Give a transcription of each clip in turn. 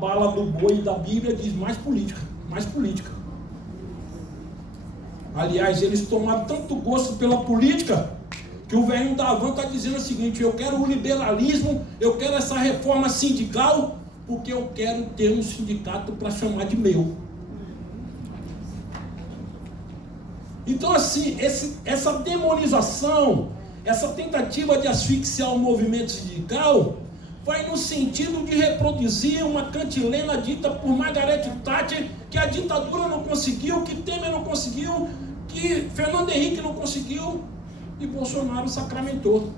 bala do boi da Bíblia diz mais política, mais política. Aliás, eles tomaram tanto gosto pela política que o velhinho da Havan está dizendo o seguinte: eu quero o liberalismo, eu quero essa reforma sindical, porque eu quero ter um sindicato para chamar de meu. Então, assim, essa demonização, essa tentativa de asfixiar o movimento sindical vai no sentido de reproduzir uma cantilena dita por Margaret Thatcher, que a ditadura não conseguiu, que Temer não conseguiu, que Fernando Henrique não conseguiu e Bolsonaro sacramentou.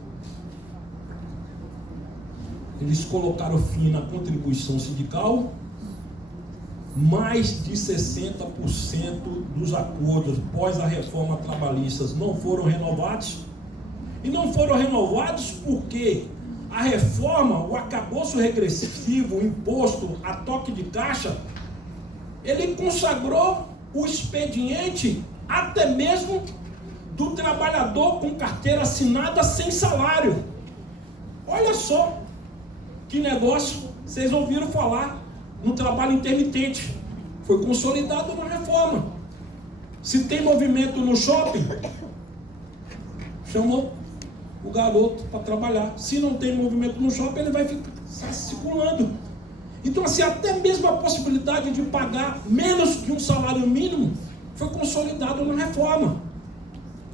Eles colocaram fim na contribuição sindical. Mais de 60% dos acordos pós a reforma trabalhista não foram renovados. E não foram renovados porque a reforma, o arcabouço regressivo, o imposto a toque de caixa, ele consagrou o expediente até mesmo do trabalhador com carteira assinada sem salário. Olha só que negócio, vocês ouviram falar no trabalho intermitente, foi consolidado na reforma. Se tem movimento no shopping, chamou o garoto para trabalhar. Se não tem movimento no shopping, ele vai ficar circulando. Então, assim, até mesmo a possibilidade de pagar menos que um salário mínimo foi consolidado na reforma.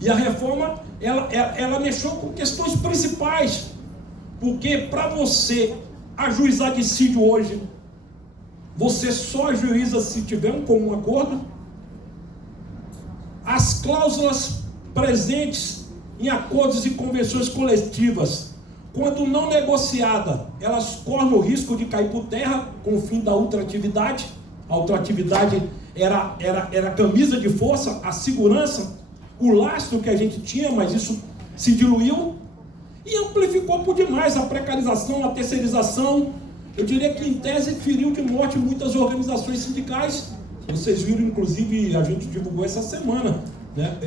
E a reforma, ela mexeu com questões principais, porque para você ajuizar dissídio hoje, você só ajuiza se tiver um comum acordo. As cláusulas presentes em acordos e convenções coletivas, quando não negociada, elas correm o risco de cair por terra com o fim da ultratividade. A ultratividade era a camisa de força, a segurança, o lastro que a gente tinha, mas isso se diluiu e amplificou por demais a precarização, a terceirização. Eu diria que, em tese, feriu de morte muitas organizações sindicais. Vocês viram, inclusive, a gente divulgou essa semana, né?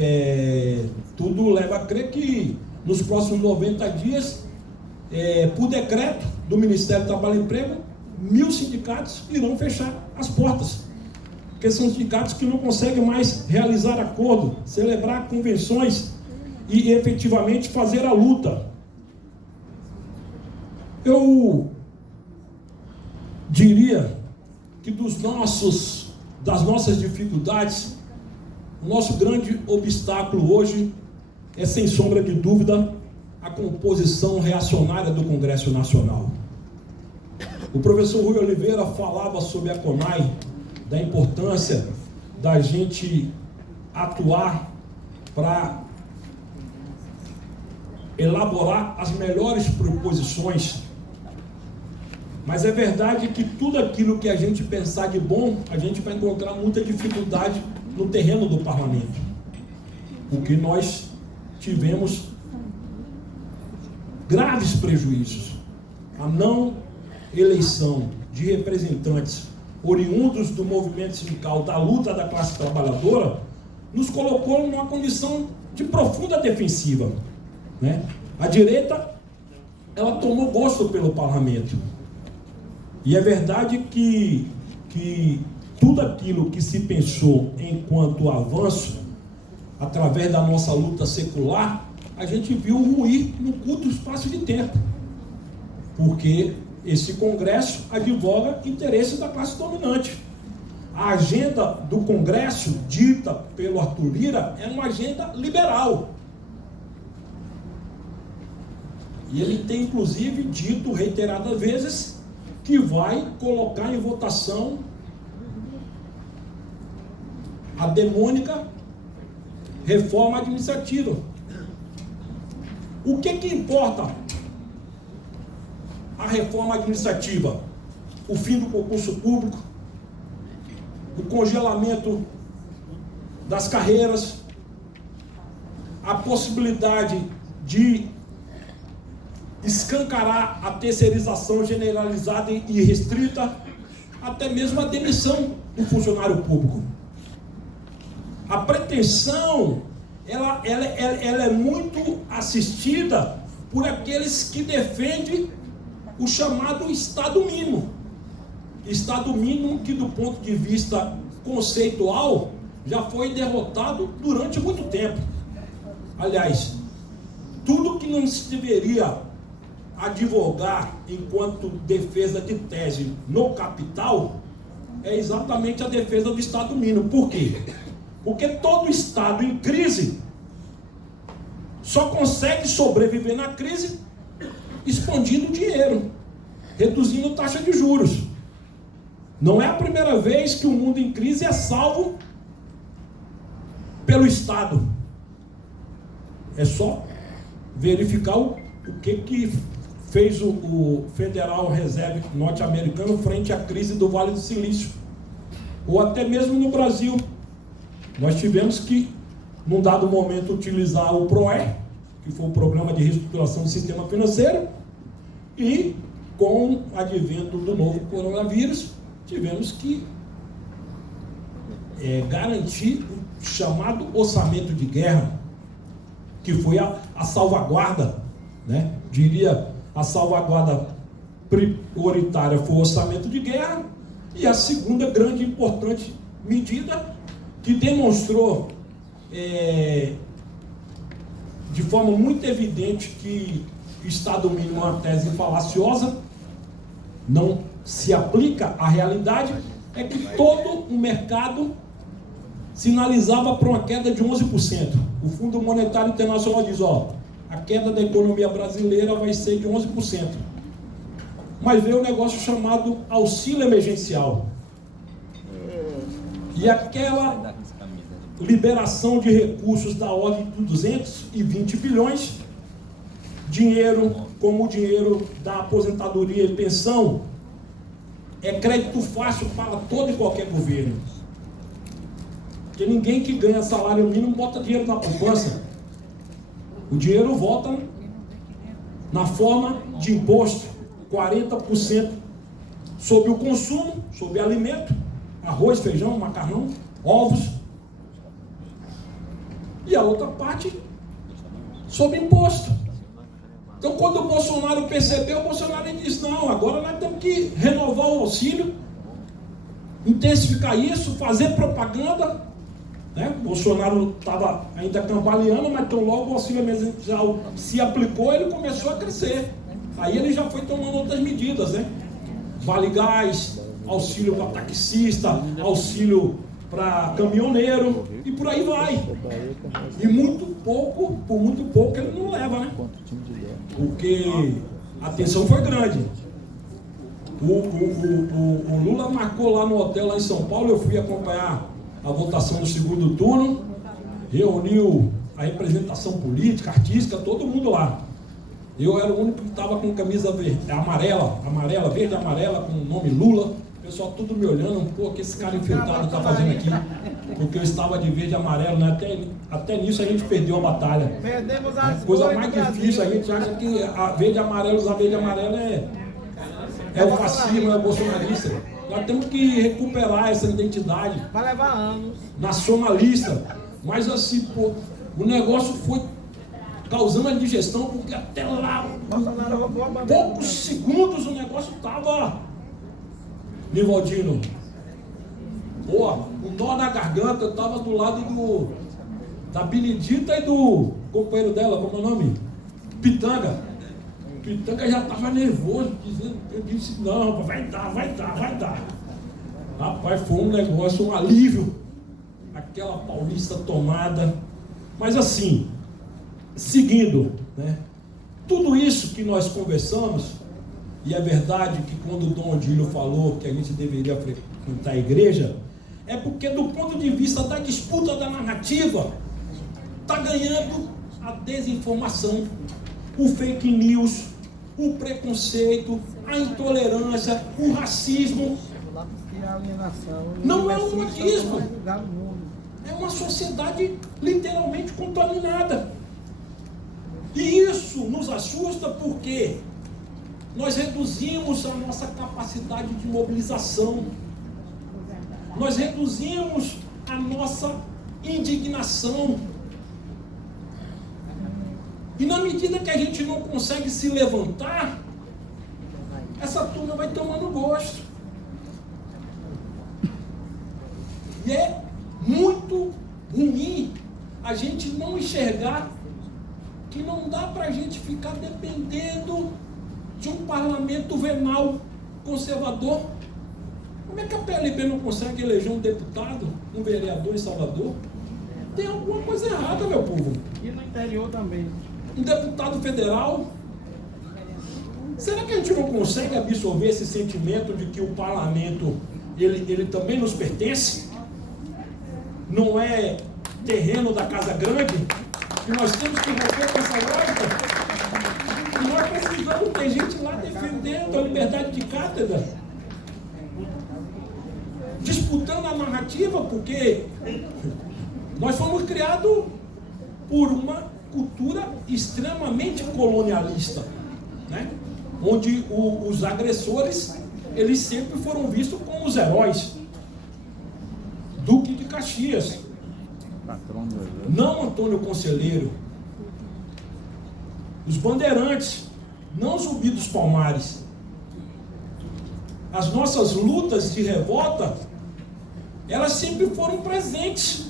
Tudo leva a crer que nos próximos 90 dias, por decreto do Ministério do Trabalho e Emprego, 1.000 sindicatos irão fechar as portas. Porque são sindicatos que não conseguem mais realizar acordo, celebrar convenções e efetivamente fazer a luta. Eu diria que das nossas dificuldades, o nosso grande obstáculo hoje é, sem sombra de dúvida, a composição reacionária do Congresso Nacional. O professor Rui Oliveira falava sobre a CONAI, da importância da gente atuar para elaborar as melhores proposições. Mas é verdade que tudo aquilo que a gente pensar de bom, a gente vai encontrar muita dificuldade no terreno do parlamento. Porque nós tivemos graves prejuízos. A não eleição de representantes oriundos do movimento sindical, da luta da classe trabalhadora, nos colocou numa condição de profunda defensiva, né? A direita, ela tomou gosto pelo parlamento. E é verdade que tudo aquilo que se pensou enquanto avanço, através da nossa luta secular, a gente viu ruir no curto espaço de tempo. Porque esse Congresso advoga interesses da classe dominante. A agenda do Congresso, dita pelo Arthur Lira, é uma agenda liberal. E ele tem, inclusive, dito reiteradas vezes que vai colocar em votação a demônica reforma administrativa. O que importa a reforma administrativa? O fim do concurso público, o congelamento das carreiras, a possibilidade de escancarar a terceirização generalizada e restrita, até mesmo a demissão do funcionário público. A pretensão, ela é muito assistida por aqueles que defendem o chamado Estado mínimo. Estado mínimo que, do ponto de vista conceitual, já foi derrotado durante muito tempo. Aliás, tudo que não se deveria advogar enquanto defesa de tese no capital é exatamente a defesa do Estado mínimo. Por quê? Porque todo Estado em crise só consegue sobreviver na crise expandindo dinheiro, reduzindo taxa de juros. Não é a primeira vez que o mundo em crise é salvo pelo Estado. É só verificar o que fez o Federal Reserve norte-americano frente à crise do Vale do Silício. Ou até mesmo no Brasil. Nós tivemos que, num dado momento, utilizar o PROE, que foi o Programa de Reestruturação do Sistema Financeiro, e, com o advento do novo coronavírus, tivemos que garantir o chamado orçamento de guerra, que foi a salvaguarda, né? Diria, a salvaguarda prioritária foi o orçamento de guerra, e a segunda grande e importante medida, que demonstrou de forma muito evidente que o Estado mínimo é uma tese falaciosa, não se aplica à realidade, é que todo o mercado sinalizava para uma queda de 11%. O Fundo Monetário Internacional diz, a queda da economia brasileira vai ser de 11%. Mas veio um negócio chamado auxílio emergencial. E aquela liberação de recursos da ordem de 220 bilhões, dinheiro como o dinheiro da aposentadoria e pensão, é crédito fácil para todo e qualquer governo. Porque ninguém que ganha salário mínimo bota dinheiro na poupança. O dinheiro volta na forma de imposto, 40% sobre o consumo, sobre alimento, arroz, feijão, macarrão, ovos, e a outra parte sobre imposto. Então, quando o Bolsonaro percebeu, o Bolsonaro disse, não, agora nós temos que renovar o auxílio, intensificar isso, fazer propaganda, né? O Bolsonaro estava ainda cambaleando, mas tão logo o auxílio emergencial se aplicou, ele começou a crescer. Aí ele já foi tomando outras medidas, né? Vale gás, auxílio para taxista, auxílio para caminhoneiro, e por aí vai. E por muito pouco ele não leva, né? Porque a tensão foi grande. O Lula marcou lá no hotel, lá em São Paulo, eu fui acompanhar a votação do segundo turno, reuniu a representação política, artística, todo mundo lá. Eu era o único que estava com camisa verde, verde e amarela, com o nome Lula. O pessoal tudo me olhando, pô, o que esse cara infiltrado está fazendo aqui? Porque eu estava de verde e amarelo, né? Até nisso a gente perdeu a batalha. Perdemos as coisa mais difícil, a gente acha que a verde e amarelo, usar verde e amarelo é o fascismo, é o bolsonarista. Nós temos que recuperar essa identidade. Vai levar anos. Nacionalista. Mas assim, pô, o negócio foi causando a indigestão, porque até lá, poucos segundos o negócio estava, Nivaldino, pô, o nó na garganta, eu estava do lado da Benedita e do companheiro dela, como é o nome? Pitanga. Pitanga já estava nervoso, dizendo, eu disse, não, vai dar. Rapaz, foi um negócio, um alívio, aquela Paulista tomada. Mas assim, seguindo, né? Tudo isso que nós conversamos, e é verdade que quando o Dom Odílio falou que a gente deveria frequentar a igreja, é porque do ponto de vista da disputa da narrativa, está ganhando a desinformação, o fake news, o preconceito, a intolerância, o racismo. Não é um modismo, é uma sociedade literalmente contaminada. E isso nos assusta porque nós reduzimos a nossa capacidade de mobilização, nós reduzimos a nossa indignação. E na medida que a gente não consegue se levantar, essa turma vai tomando gosto. E é muito ruim a gente não enxergar que não dá para a gente ficar dependendo de um parlamento venal conservador. Como é que a PLB não consegue eleger um deputado, um vereador em Salvador? Tem alguma coisa errada, meu povo. E no interior também. Um deputado federal. Será que a gente não consegue absorver esse sentimento de que o parlamento, ele também nos pertence? Não é terreno da Casa Grande? E nós temos que romper com essa lógica? E nós precisamos ter gente lá defendendo a liberdade de cátedra, disputando a narrativa, porque nós fomos criados por uma cultura extremamente colonialista, né? Onde os agressores, eles sempre foram vistos como os heróis. Duque de Caxias, não Antônio Conselheiro. Os bandeirantes, não Zumbi dos Palmares. As nossas lutas de revolta, elas sempre foram presentes.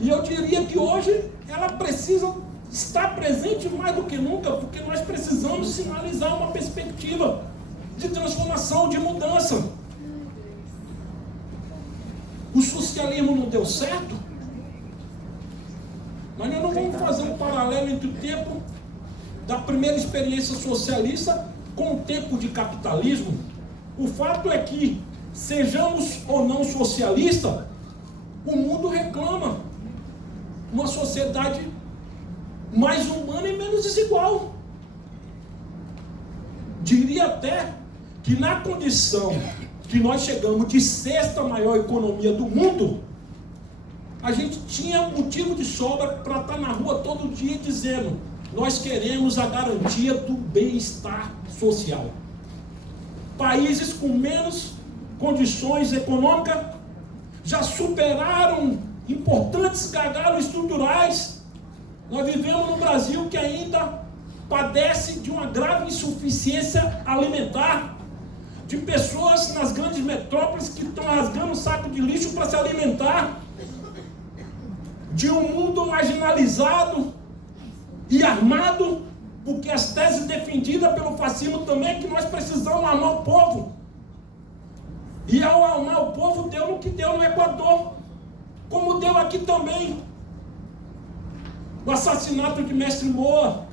E eu diria que hoje ela precisa estar presente mais do que nunca, porque nós precisamos sinalizar uma perspectiva de transformação, de mudança. O socialismo não deu certo, mas nós não vamos fazer um paralelo entre o tempo da primeira experiência socialista com o tempo de capitalismo. O fato é que, sejamos ou não socialistas, o mundo reclama uma sociedade mais humana e menos desigual. Diria até que na condição que nós chegamos de sexta maior economia do mundo, a gente tinha motivo de sobra para estar na rua todo dia dizendo: nós queremos a garantia do bem-estar social. Países com menos condições econômicas já superaram importantes gargalos estruturais. Nós vivemos no Brasil que ainda padece de uma grave insuficiência alimentar, de pessoas nas grandes metrópoles que estão rasgando um saco de lixo para se alimentar, de um mundo marginalizado e armado, porque as teses defendidas pelo fascismo também é que nós precisamos armar o povo. E ao armar o povo, deu no que deu no Equador, como deu aqui também. O assassinato de Mestre Moa,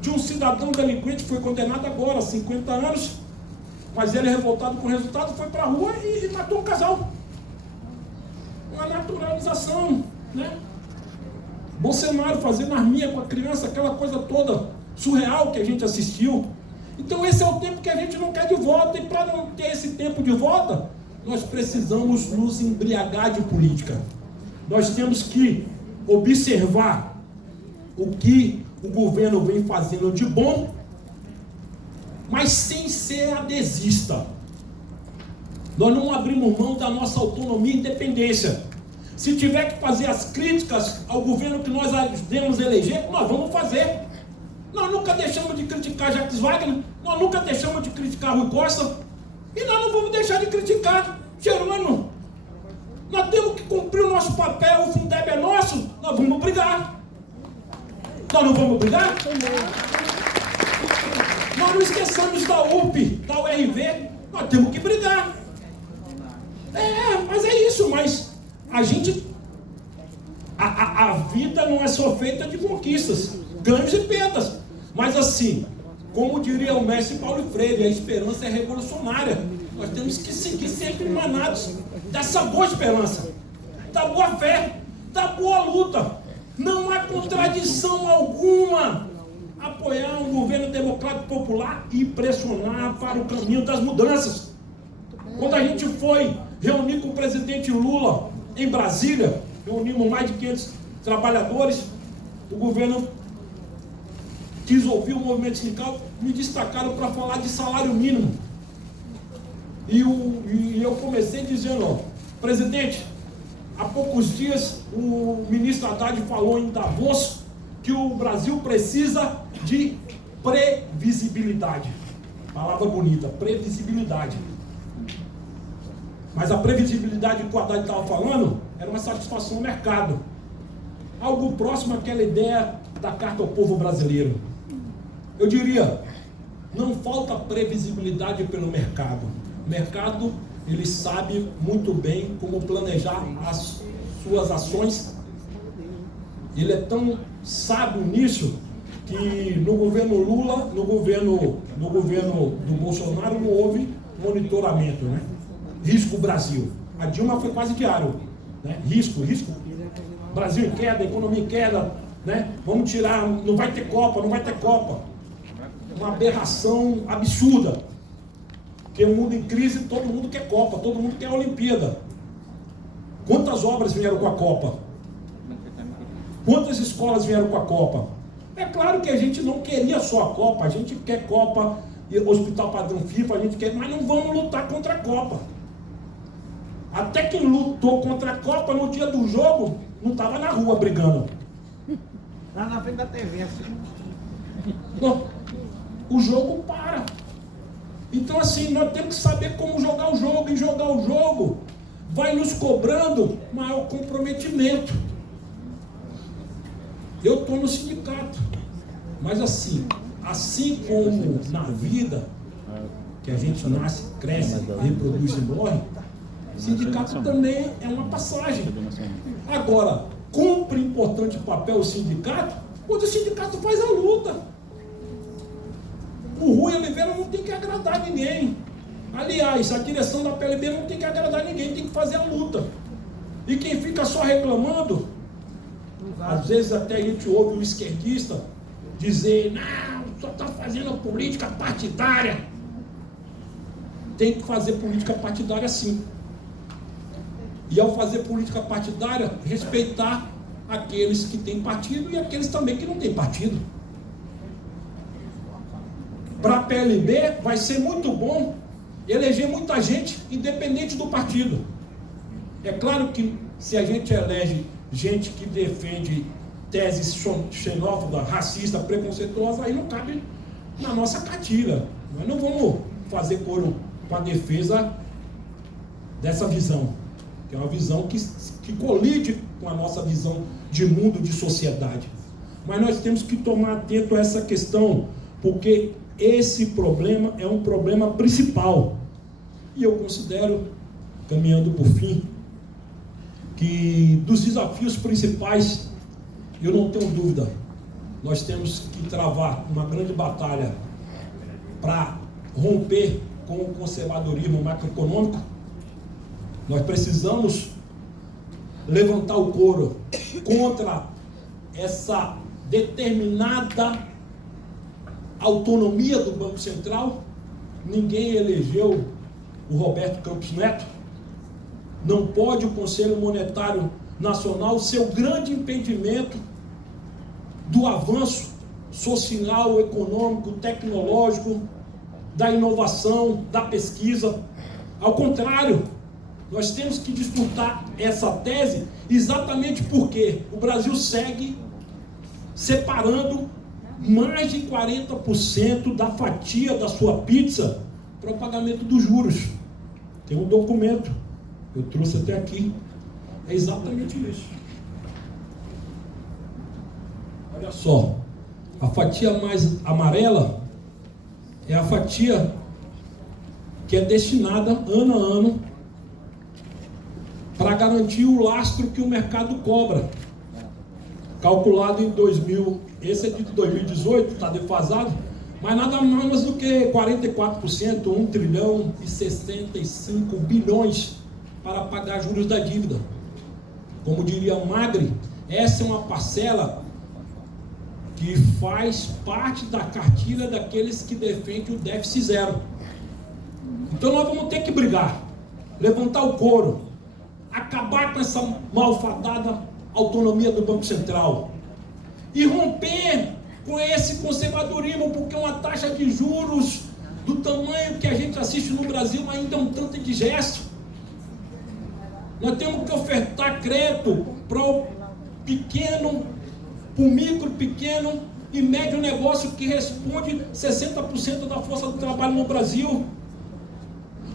de um cidadão delinquente, foi condenado agora, 50 anos, mas ele, revoltado com o resultado, foi para a rua e matou um casal. Uma naturalização, né? Bolsonaro fazendo arminha com a criança, aquela coisa toda surreal que a gente assistiu. Então esse é o tempo que a gente não quer de volta, e para não ter esse tempo de volta, nós precisamos nos embriagar de política. Nós temos que observar o que o governo vem fazendo de bom, mas sem ser adesista. Nós não abrimos mão da nossa autonomia e independência. Se tiver que fazer as críticas ao governo que nós ajudemos a eleger, nós vamos fazer. Nós nunca deixamos de criticar Jacques Wagner, nós nunca deixamos de criticar Rui Costa, e nós não vamos deixar de criticar Gerônimo. Nós temos que cumprir o nosso papel, o Fundeb é nosso, nós vamos brigar. Nós não vamos brigar? Nós não esqueçamos da UP, da URV, nós temos que brigar. Mas é isso, mas a gente, a vida não é só feita de conquistas, ganhos e perdas, mas assim, como diria o mestre Paulo Freire, a esperança é revolucionária. Nós temos que seguir sempre emanados dessa boa esperança, da boa fé, da boa luta. Não há contradição alguma apoiar um governo democrático popular e pressionar para o caminho das mudanças. Quando a gente foi reunir com o presidente Lula em Brasília, reunimos mais de 500 trabalhadores, o governo quis ouvir o movimento sindical, me destacaram para falar de salário mínimo. E eu comecei dizendo: presidente, há poucos dias o ministro Haddad falou em Davos que o Brasil precisa de previsibilidade. Palavra bonita, previsibilidade. Mas a previsibilidade que o Haddad estava falando era uma satisfação no mercado. Algo próximo àquela ideia da Carta ao Povo Brasileiro. Eu diria, não falta previsibilidade pelo mercado. O mercado, ele sabe muito bem como planejar as suas ações. Ele é tão sábio nisso que no governo Lula, no governo do Bolsonaro, não houve monitoramento, né? Risco Brasil. A Dilma foi quase diário, né? Risco. Brasil em queda, economia em queda, né? Vamos tirar, não vai ter Copa. Uma aberração absurda. Porque o mundo em crise, todo mundo quer Copa, todo mundo quer Olimpíada. Quantas obras vieram com a Copa? Quantas escolas vieram com a Copa? É claro que a gente não queria só a Copa, a gente quer Copa, Hospital Padrão FIFA, a gente quer, mas não vamos lutar contra a Copa. Até quem lutou contra a Copa no dia do jogo, não estava na rua brigando. Lá na frente da TV, assim. Não, o jogo para. Então assim, nós temos que saber como jogar o jogo, e jogar o jogo vai nos cobrando maior comprometimento. Eu estou no sindicato, mas assim como na vida, que a gente nasce, cresce, reproduz e morre, sindicato também é uma passagem. Agora, cumpre importante papel o sindicato, quando o sindicato faz a luta. O Rui Oliveira não tem que agradar ninguém. Aliás, a direção da PLB não tem que agradar ninguém, tem que fazer a luta. E quem fica só reclamando, às vezes até a gente ouve um esquerdista dizer, não, só está fazendo política partidária. Tem que fazer política partidária sim. E ao fazer política partidária, respeitar aqueles que têm partido e aqueles também que não têm partido. Para a PLB vai ser muito bom eleger muita gente independente do partido. É claro que se a gente elege gente que defende teses xenófobas, racistas, preconceituosas, aí não cabe na nossa cartilha. Nós não vamos fazer coro com a defesa dessa visão, que é uma visão que colide com a nossa visão de mundo, de sociedade. Mas nós temos que tomar atento a essa questão, porque esse problema é um problema principal. E eu considero, caminhando por fim, que dos desafios principais, eu não tenho dúvida, nós temos que travar uma grande batalha para romper com o conservadorismo macroeconômico. Nós precisamos levantar o coro contra essa determinada autonomia do Banco Central. Ninguém elegeu o Roberto Campos Neto. Não pode o Conselho Monetário Nacional ser o grande impedimento do avanço social, econômico, tecnológico, da inovação, da pesquisa. Ao contrário, nós temos que disputar essa tese exatamente porque o Brasil segue separando mais de 40% da fatia da sua pizza para o pagamento dos juros. Tem um documento, eu trouxe até aqui, é exatamente isso. Olha só, a fatia mais amarela é a fatia que é destinada ano a ano para garantir o lastro que o mercado cobra, calculado em 2000, esse é de 2018, está defasado, mas nada menos do que 44%, 1 trilhão e 65 bilhões para pagar juros da dívida. Como diria o Magri, essa é uma parcela que faz parte da cartilha daqueles que defendem o déficit zero. Então nós vamos ter que brigar, levantar o couro, acabar com essa malfadada autonomia do Banco Central e romper com esse conservadorismo, porque uma taxa de juros do tamanho que a gente assiste no Brasil ainda é um tanto indigesto. Nós temos que ofertar crédito para o pequeno, para o micro, pequeno e médio negócio que responde 60% da força do trabalho no Brasil.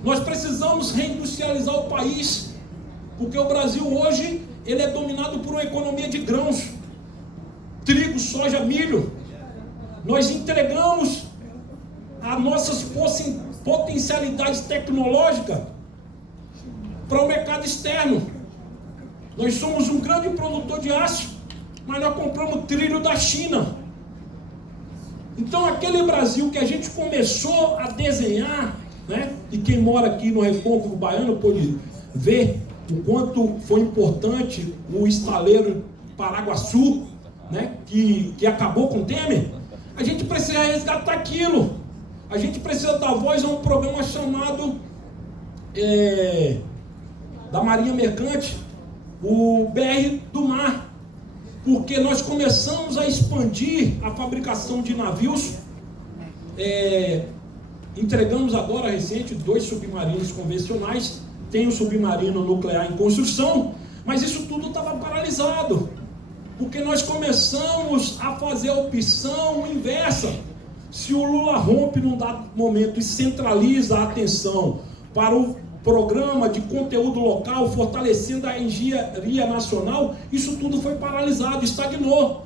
Nós precisamos reindustrializar o país, porque o Brasil hoje ele é dominado por uma economia de grãos, trigo, soja, milho. Nós entregamos as nossas potencialidades tecnológicas para o mercado externo. Nós somos um grande produtor de aço, mas nós compramos trilho da China. Então aquele Brasil que a gente começou a desenhar, né? E quem mora aqui no Recôncavo Baiano pode ver o quanto foi importante o estaleiro Paraguaçu, né? Que acabou com o Temer. A gente precisa resgatar aquilo. A gente precisa dar voz a um programa chamado da Marinha Mercante, o BR do Mar, porque nós começamos a expandir a fabricação de navios. Entregamos agora recente 2 submarinos convencionais, tem um submarino nuclear em construção, mas isso tudo estava paralisado, porque nós começamos a fazer a opção inversa. Se o Lula rompe num dado momento e centraliza a atenção para o programa de conteúdo local, fortalecendo a engenharia nacional, isso tudo foi paralisado, estagnou.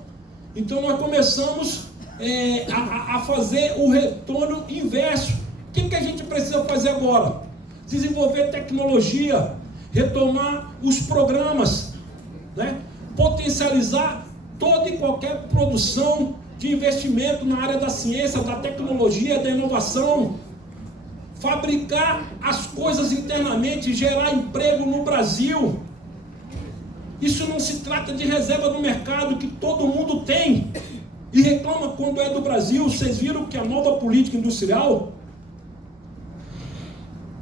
Então nós começamos a fazer o retorno inverso. O que a gente precisa fazer agora? Desenvolver tecnologia, retomar os programas, né? Potencializar toda e qualquer produção de investimento na área da ciência, da tecnologia, da inovação, fabricar as coisas internamente, gerar emprego no Brasil. Isso não se trata de reserva do mercado que todo mundo tem e reclama quando é do Brasil. Vocês viram que a nova política industrial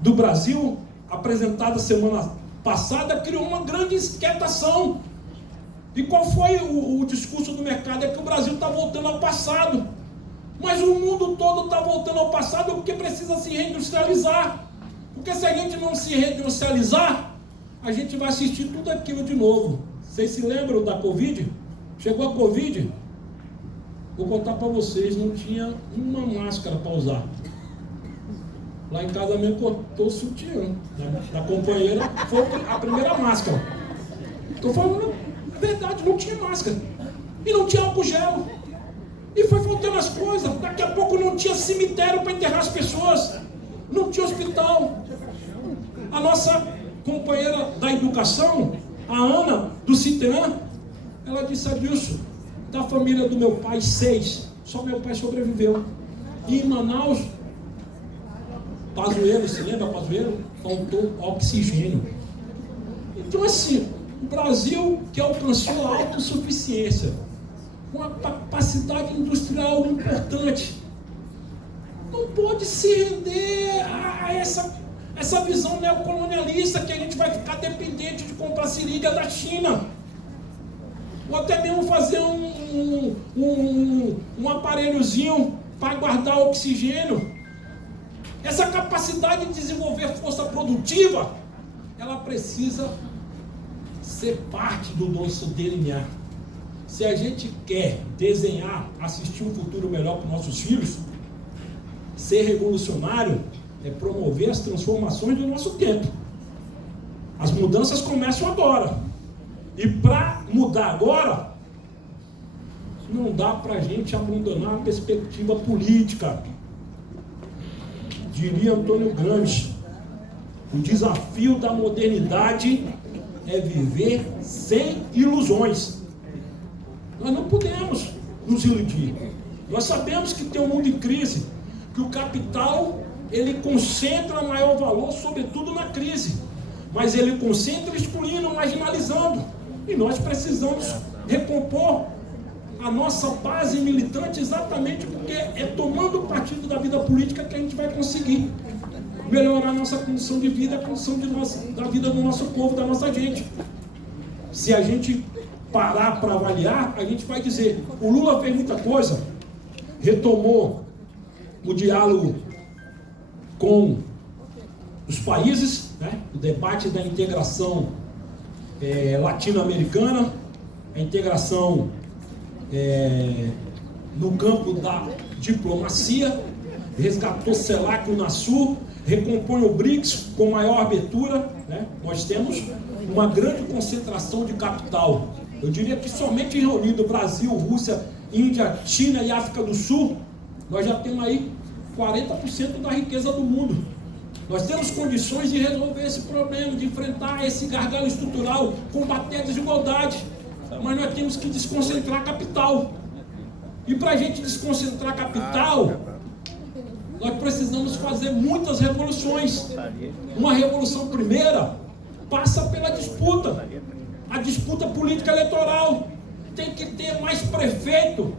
do Brasil, apresentada semana passada, criou uma grande inquietação. E qual foi o discurso do mercado? É que o Brasil está voltando ao passado. Mas o mundo todo está voltando ao passado porque precisa se reindustrializar. Porque se a gente não se reindustrializar, a gente vai assistir tudo aquilo de novo. Vocês se lembram da Covid? Chegou a Covid, vou contar para vocês, não tinha uma máscara para usar. Lá em casa mesmo cortou o sutiã da companheira, foi a primeira máscara. Estou falando a verdade, não tinha máscara. E não tinha álcool gel. E foi faltando as coisas. Daqui a pouco não tinha cemitério para enterrar as pessoas. Não tinha hospital. A nossa companheira da educação, a Ana, do Citean, ela disse: Adilson, da família do meu pai, 6. Só meu pai sobreviveu. E em Manaus, Pazuello, se lembra Pazuello? Faltou oxigênio. Então assim, o Brasil que alcançou a autossuficiência, uma capacidade industrial importante, não pode se render a essa visão neocolonialista que a gente vai ficar dependente de comprar seringa da China, ou até mesmo fazer um aparelhozinho para guardar oxigênio. Essa capacidade de desenvolver força produtiva, ela precisa ser parte do nosso DNA. Se a gente quer desenhar, assistir um futuro melhor para os nossos filhos, ser revolucionário é promover as transformações do nosso tempo. As mudanças começam agora. E para mudar agora, não dá para a gente abandonar a perspectiva política. Diria Antônio Gramsci, o desafio da modernidade é viver sem ilusões. Nós não podemos nos iludir. Nós sabemos que tem um mundo em crise, que o capital ele concentra maior valor, sobretudo na crise, mas ele concentra excluindo, marginalizando, e nós precisamos recompor a nossa base militante exatamente porque é tomando partido da vida política que a gente vai conseguir melhorar a nossa condição de vida, a condição da vida do nosso povo, da nossa gente. Se a gente parar para avaliar, a gente vai dizer: o Lula fez muita coisa, retomou o diálogo com os países, né? O debate da integração latino-americana, a integração no campo da diplomacia, resgatou CELAC e UNASUR, recompõe o BRICS com maior abertura, né? Nós temos uma grande concentração de capital. Eu diria que somente reunido Brasil, Rússia, Índia, China e África do Sul, nós já temos aí 40% da riqueza do mundo. Nós temos condições de resolver esse problema, de enfrentar esse gargalo estrutural, combater a desigualdade. Mas nós temos que desconcentrar capital. E para a gente desconcentrar capital, nós precisamos fazer muitas revoluções. Uma revolução primeira passa pela disputa. A disputa política eleitoral. Tem que ter mais prefeito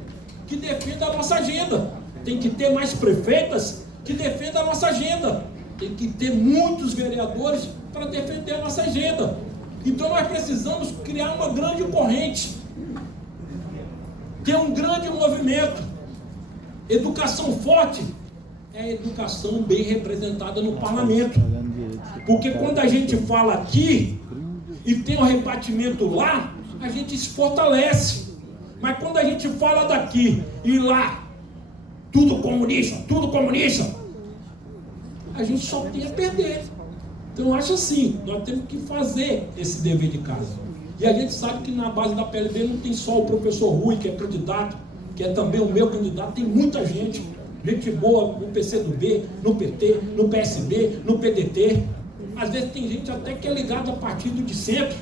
que defenda a nossa agenda. Tem que ter mais prefeitas que defendam a nossa agenda. Tem que ter muitos vereadores para defender a nossa agenda. Então nós precisamos criar uma grande corrente. Ter um grande movimento. Educação forte é a educação bem representada no parlamento. Porque quando a gente fala aqui e tem um rebatimento lá, a gente se fortalece. Mas quando a gente fala daqui e lá, tudo comunista, a gente só tem a perder. Então eu acho assim, nós temos que fazer esse dever de casa. E a gente sabe que na base da PLB não tem só o professor Rui, que é candidato, que é também o meu candidato, tem muita gente boa no PCdoB, no PT, no PSB, no PDT. Às vezes tem gente até que é ligada a partido de centro,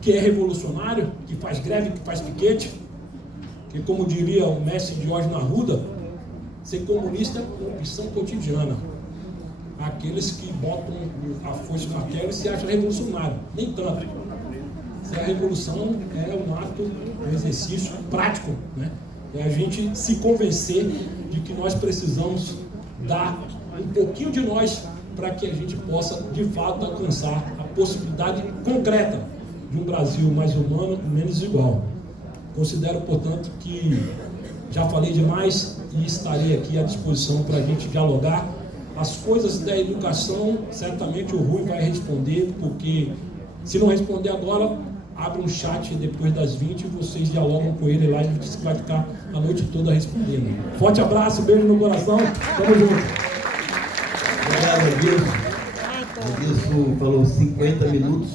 que é revolucionário, que faz greve, que faz piquete, que, como diria o mestre Diógenes Arruda, ser comunista é uma opção cotidiana. Aqueles que botam a foice na tela e se acham revolucionário. Nem tanto. Se a revolução é um ato, um exercício prático, né? É a gente se convencer de que nós precisamos dar um pouquinho de nós para que a gente possa, de fato, alcançar a possibilidade concreta de um Brasil mais humano e menos igual. Considero, portanto, que já falei demais e estarei aqui à disposição para a gente dialogar. As coisas da educação, certamente o Rui vai responder, porque se não responder agora, abre um chat depois das 20 e vocês dialogam com ele lá e a gente vai ficar a noite toda respondendo. Forte abraço, beijo no coração, tamo junto. Obrigado, Adilson. Adilson falou 50 minutos.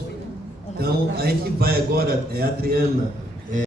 Então, a gente vai agora, Adriana.